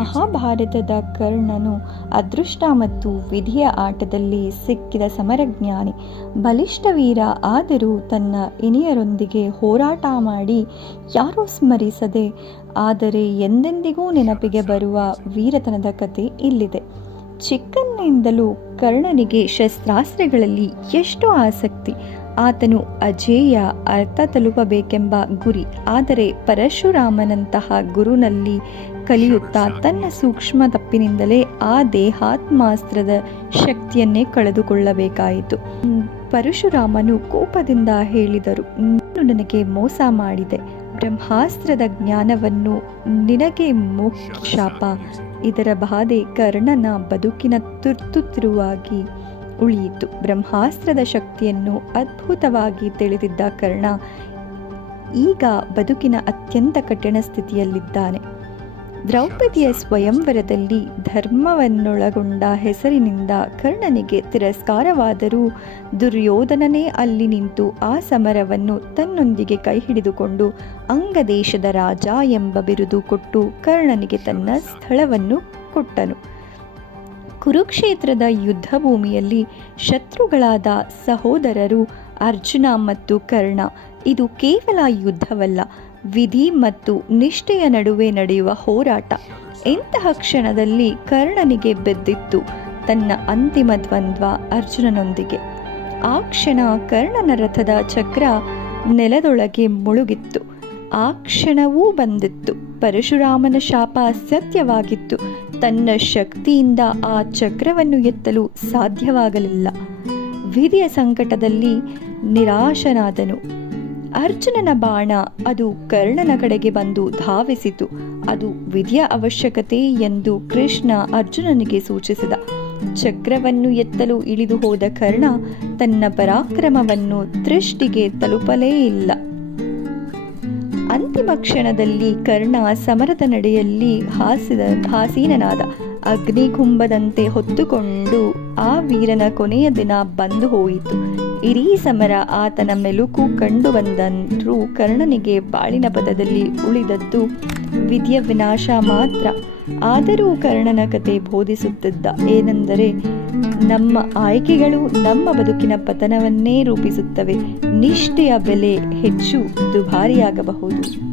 ಮಹಾಭಾರತದ ಕರ್ಣನು ಅದೃಷ್ಟ ಮತ್ತು ವಿಧಿಯ ಆಟದಲ್ಲಿ ಸಿಕ್ಕಿದ ಸಮರಜ್ಞಾನಿ, ಬಲಿಷ್ಠ ವೀರ. ಆದರೂ ತನ್ನ ಇನಿಯರೊಂದಿಗೆ ಹೋರಾಟ ಮಾಡಿ ಯಾರೂ ಸ್ಮರಿಸದೆ ಆದರೆ ಎಂದೆಂದಿಗೂ ನೆನಪಿಗೆ ಬರುವ ವೀರತನದ ಕತೆ ಇಲ್ಲಿದೆ. ಚಿಕ್ಕಂದಿನಿಂದಲೂ ಕರ್ಣನಿಗೆ ಶಸ್ತ್ರಾಸ್ತ್ರಗಳಲ್ಲಿ ಎಷ್ಟು ಆಸಕ್ತಿ. ಆತನು ಅಜೇಯ ಅರ್ಥ ತಲುಪಬೇಕೆಂಬ ಗುರಿ. ಆದರೆ ಪರಶುರಾಮನಂತಹ ಗುರುನಲ್ಲಿ ಕಲಿಯುತ್ತಾ ತನ್ನ ಸೂಕ್ಷ್ಮ ತಪ್ಪಿನಿಂದಲೇ ಆ ದೇಹಾತ್ಮಾಸ್ತ್ರದ ಶಕ್ತಿಯನ್ನೇ ಕಳೆದುಕೊಳ್ಳಬೇಕಾಯಿತು. ಪರಶುರಾಮನು ಕೋಪದಿಂದ ಹೇಳಿದರು, ನೀನು ನನಗೆ ಮೋಸ ಮಾಡಿದೆ. ಬ್ರಹ್ಮಾಸ್ತ್ರದ ಜ್ಞಾನವನ್ನು ನಿನಗೆ ಮೋಕ್ಷ ಶಾಪ. ಇದರ ಬಾಧೆ ಕರ್ಣನ ಬದುಕಿನ ತುರ್ತು ತಿರುವಾಗಿ ಉಳಿಯಿತು. ಬ್ರಹ್ಮಾಸ್ತ್ರದ ಶಕ್ತಿಯನ್ನು ಅದ್ಭುತವಾಗಿ ತಿಳಿದಿದ್ದ ಕರ್ಣ ಈಗ ಬದುಕಿನ ಅತ್ಯಂತ ಕಠಿಣ ಸ್ಥಿತಿಯಲ್ಲಿದ್ದಾನೆ. ದ್ರೌಪದಿಯ ಸ್ವಯಂವರದಲ್ಲಿ ಧರ್ಮವನ್ನೊಳಗೊಂಡ ಹೆಸರಿನಿಂದ ಕರ್ಣನಿಗೆ ತಿರಸ್ಕಾರವಾದರೂ ದುರ್ಯೋಧನನೇ ಅಲ್ಲಿ ನಿಂತು ಆ ಸಮರವನ್ನು ತನ್ನೊಂದಿಗೆ ಕೈ ಹಿಡಿದುಕೊಂಡು ಅಂಗದೇಶದ ರಾಜ ಎಂಬ ಬಿರುದು ಕೊಟ್ಟು ಕರ್ಣನಿಗೆ ತನ್ನ ಸ್ಥಳವನ್ನು ಕೊಟ್ಟನು. ಕುರುಕ್ಷೇತ್ರದ ಯುದ್ಧ ಭೂಮಿಯಲ್ಲಿ ಶತ್ರುಗಳಾದ ಸಹೋದರರು ಅರ್ಜುನ ಮತ್ತು ಕರ್ಣ. ಇದು ಕೇವಲ ಯುದ್ಧವಲ್ಲ, ವಿಧಿ ಮತ್ತು ನಿಷ್ಠೆಯ ನಡುವೆ ನಡೆಯುವ ಹೋರಾಟ. ಇಂತಹ ಕ್ಷಣದಲ್ಲಿ ಕರ್ಣನಿಗೆ ಬೆದ್ದಿತ್ತು ತನ್ನ ಅಂತಿಮ ದ್ವಂದ್ವ ಅರ್ಜುನನೊಂದಿಗೆ. ಆ ಕ್ಷಣ ಕರ್ಣನ ರಥದ ಚಕ್ರ ನೆಲದೊಳಗೆ ಮುಳುಗಿತ್ತು. ಆ ಕ್ಷಣವೂ ಬಂದಿತ್ತು. ಪರಶುರಾಮನ ಶಾಪ ಸತ್ಯವಾಗಿತ್ತು. ತನ್ನ ಶಕ್ತಿಯಿಂದ ಆ ಚಕ್ರವನ್ನು ಎತ್ತಲು ಸಾಧ್ಯವಾಗಲಿಲ್ಲ. ವಿಧಿಯ ಸಂಕಟದಲ್ಲಿ ನಿರಾಶನಾದನು. ಅರ್ಜುನನ ಬಾಣ ಅದು ಕರ್ಣನ ಕಡೆಗೆ ಬಂದು ಧಾವಿಸಿತು. ಅದು ವಿಧಿಯ ಅವಶ್ಯಕತೆ ಎಂದು ಕೃಷ್ಣ ಅರ್ಜುನನಿಗೆ ಸೂಚಿಸಿದ. ಚಕ್ರವನ್ನು ಎತ್ತಲು ಇಳಿದು ಹೋದ ಕರ್ಣ ತನ್ನ ಪರಾಕ್ರಮವನ್ನು ದೃಷ್ಟಿಗೆ ತಲುಪಲೇ ಇಲ್ಲ. ಅಂತಿಮ ಕ್ಷಣದಲ್ಲಿ ಕರ್ಣ ಸಮರದ ನಡೆಯಲ್ಲಿ ಹಾಸೀನನಾದ. ಅಗ್ನಿಕುಂಭದಂತೆ ಹೊತ್ತುಕೊಂಡು ಆ ವೀರನ ಕೊನೆಯ ದಿನ ಬಂದು ಹೋಯಿತು. ಇಡೀ ಸಮರ ಆತನ ಮೆಲುಕು ಕಂಡು ಬಂದರೂ ಕರ್ಣನಿಗೆ ಬಾಳಿನ ಪದದಲ್ಲಿ ಉಳಿದದ್ದು ವಿಧಿಯ ವಿನಾಶ ಮಾತ್ರ. ಆದರೂ ಕರ್ಣನ ಕತೆ ಬೋಧಿಸುತ್ತಿದ್ದ ಏನೆಂದರೆ, ನಮ್ಮ ಆಯ್ಕೆಗಳು ನಮ್ಮ ಬದುಕಿನ ಪತನವನ್ನೇ ರೂಪಿಸುತ್ತವೆ. ನಿಷ್ಠೆಯ ಬೆಲೆ ಹೆಚ್ಚು ದುಬಾರಿಯಾಗಬಹುದು.